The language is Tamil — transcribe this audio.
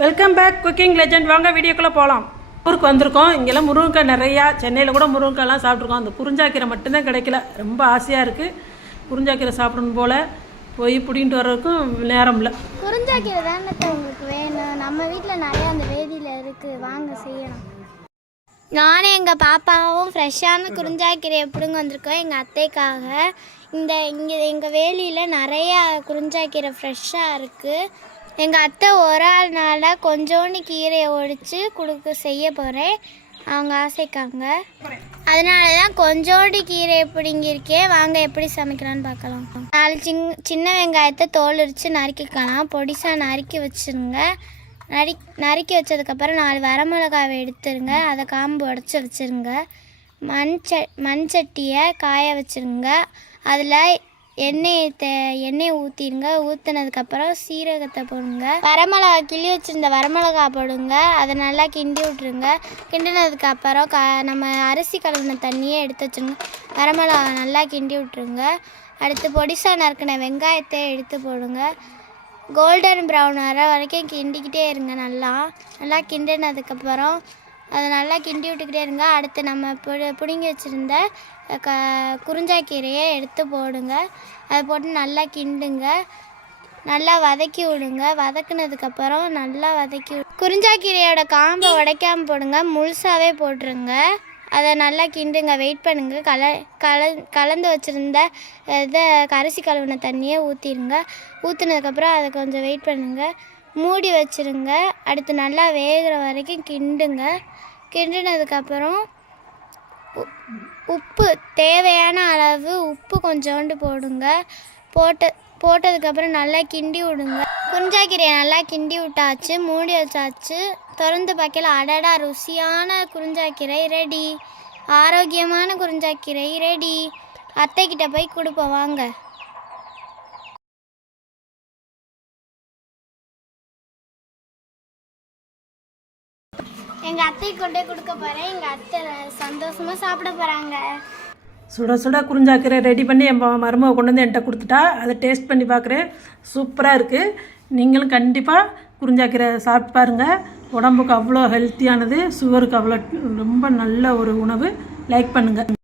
வெல்கம் பேக் குக்கிங் லெஜெண்ட் வாங்க வீடியோக்குள்ளே போகலாம் ஊருக்கு வந்திருக்கோம். இங்கெல்லாம் முருங்கைக்காய் நிறையா சென்னையில் கூட முருங்கைக்காய்லாம் சாப்பிட்ருக்கோம் அந்த குறிஞ்சாக்கீரை மட்டும்தான் கிடைக்கல. ரொம்ப ஆசையாக இருக்குது குறிஞ்சாக்கீரை சாப்பிடணும் போல் போய் பிடிங்கிட்டு வர்றதுக்கும் நேரம் இல்லை. குறிஞ்சாக்கீரை தானே உங்களுக்கு வேணும்? நம்ம வீட்டில் நிறையா அந்த வேதியில் இருக்குது வாங்க செய்யணும் நானும் எங்கள் பாப்பாவும் ஃப்ரெஷ்ஷான குறிஞ்சாக்கீரை எப்படிங்க வந்திருக்கோம். எங்கள் அத்தைக்காக. இந்த இங்கே எங்கள் வேலியில் நிறையா குறிஞ்சாக்கீரை ஃப்ரெஷ்ஷாக இருக்குது எங்கள் அத்தை ஒரு ஆள் நாளாக கொஞ்சோண்டு கீரையை ஒடிச்சு கொடுக்க செய்ய போகிறேன் அவங்க ஆசைக்காங்க. அதனால தான் கொஞ்சோண்டு கீரை பிடுங்கியிருக்கேன் வாங்க எப்படி சமைக்கலாம்னு பார்க்கலாம். நாலு சின் சின்ன வெங்காயத்தை தோல் உரித்து நறுக்கிக்கலாம். பொடிசாக நறுக்கி வச்சுருங்க. நறு நறுக்கி வச்சதுக்கப்புறம் நாலு வரமிளகாவை எடுத்துருங்க. அதை காம்பு உடச்சி வச்சுருங்க. மண் ச மண் சட்டியை காய வச்சுருங்க. அதில் எண்ணெயத்தை தே எண்ணெய் ஊற்றிடுங்க ஊற்றுனதுக்கப்புறம் சீரகத்தை போடுங்க. வரமிளகா கிள்ளி வச்சுருந்த வரமிளகா போடுங்க. அதை நல்லா கிண்டி விட்ருங்க கிண்டினதுக்கப்புறம் க நம்ம அரிசி கழுவின தண்ணியே எடுத்து வச்சுருங்க. வரமிளகா நல்லா கிண்டி விட்ருங்க அடுத்து பொடிசா நறுக்கின வெங்காயத்தை எடுத்து போடுங்க. கோல்டன் ப்ரௌன் வர வரைக்கும் கிண்டிக்கிட்டே இருங்க நல்லா. நல்லா கிண்டினதுக்கப்புறம் அதை நல்லா கிண்டி விட்டுக்கிட்டே இருங்க. அடுத்து நம்ம புடி பிடுங்கி வச்சுருந்த க குறிஞ்சாக்கீரையை எடுத்து போடுங்க. அதை போட்டு நல்லா கிண்டுங்க. நல்லா வதக்கி விடுங்க. வதக்குனதுக்கப்புறம் நல்லா வதக்கி விடு- குறிஞ்சாக்கீரையோட காம்பை உடைக்காமல் போடுங்க. முழுசாகவே போட்டுருங்க. அதை நல்லா கிண்டுங்க. வெயிட் பண்ணுங்க. கல கல கலந்து வச்சுருந்த இதை கரிசி கழுவின தண்ணியை ஊற்றிடுங்க ஊற்றுனதுக்கப்புறம் அதை கொஞ்சம் வெயிட் பண்ணுங்கள் மூடி வச்சுருங்க. அடுத்து நல்லா வேகிற வரைக்கும் கிண்டுங்க. கிண்டினதுக்கப்புறம் உ- உப்பு தேவையான அளவு உப்பு கொஞ்சோண்டு போடுங்க. போட்ட போட்டதுக்கப்புறம் நல்லா கிண்டி விடுங்க. குறிஞ்சாக்கீரையை நல்லா கிண்டி விட்டாச்சு மூடி வச்சாச்சு. திறந்து பார்க்கல அடடா ருசியான குறிஞ்சாக்கீரை ரெடி. ஆரோக்கியமான குறிஞ்சாக்கீரை ரெடி. அத்தைக்கிட்ட போய் கொடுப்போம் வாங்க. எங்கள் அத்தை கொண்டே கொடுக்க போகிறேன் எங்கள் அத்தை சந்தோஷமாக சாப்பிட போகிறாங்க சுட சுட குறிஞ்சாக்கீரை ரெடி பண்ணி என் ம- மருமக கொண்டு வந்து என்கிட்ட கொடுத்துட்டா அதை டேஸ்ட் பண்ணி பார்க்குறேன். சூப்பராக இருக்குது நீங்களும் கண்டிப்பாக குறிஞ்சாக்கீரை சாப்பிட்டு பாருங்கள் உடம்புக்கு அவ்வளோ ஹெல்த்தியானது சுகருக்கு அவ்வளோ ரொம்ப நல்ல ஒரு உணவு. லைக் பண்ணுங்கள்